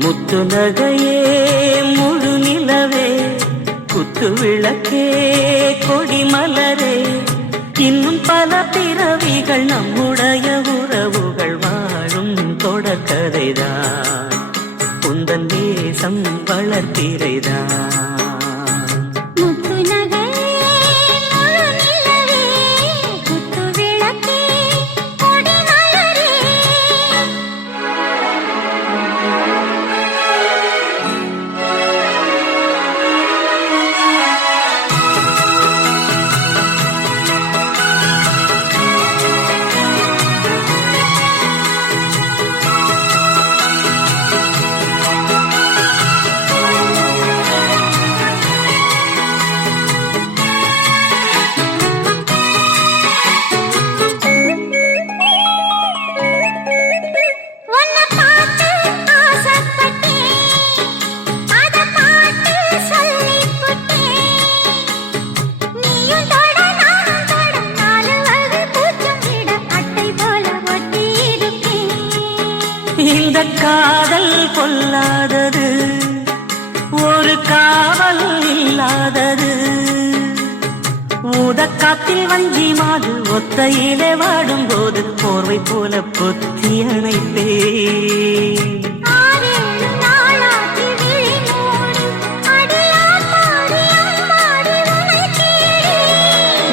முத்து நகையே முழு நிலவே குத்து விளக்கே கொடி மலரே இன்னும் பல பிறவிகள் நம்முடைய உறவுகள் வாழும் தொடக்கதைதான் உந்தன் தேசம் வளர்த்திரைதான் இந்த காதல் கொல்லாதது ஒரு காவல் இல்லாதது ஊதக்காத்தில் வஞ்சி மாது ஒத்தையிலே வாடும் போது போர்வை போல பொத்தி அணைப்பே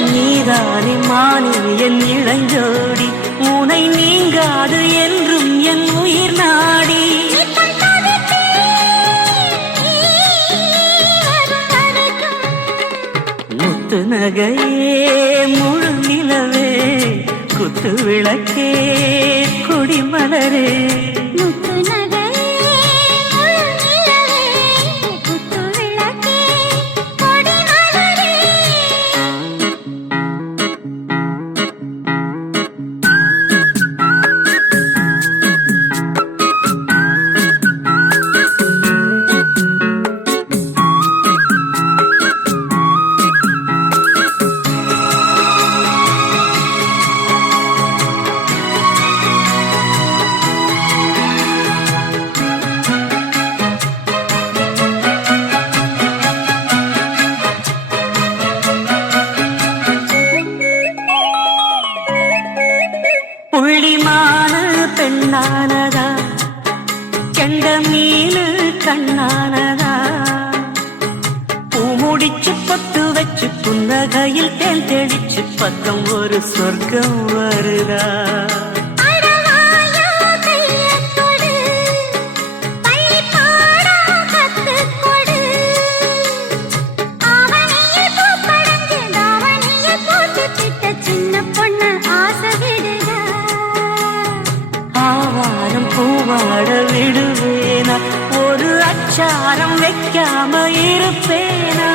நீதானே மானி என் இளஞ்சோடி உனை நீங்காது என்றும் என் உயிர் நாடி முத்து நகையே முழு நிலவே குத்து விளக்கே கொடி மலரே புள்ளிமானு பெண்ணானதா கெண்ட மீனு கண்ணானதா பூமுடிச்சு பொட்டு வச்சு புன்னகையில் தேன் தெளிச்சு பக்கம் ஒரு சொர்க்கம் வருதா பூவாட விடுவேனா ஒரு அச்சாரம் வைக்காம இருப்பேனா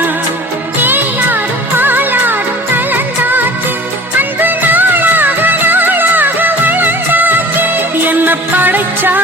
என்ன படைச்சா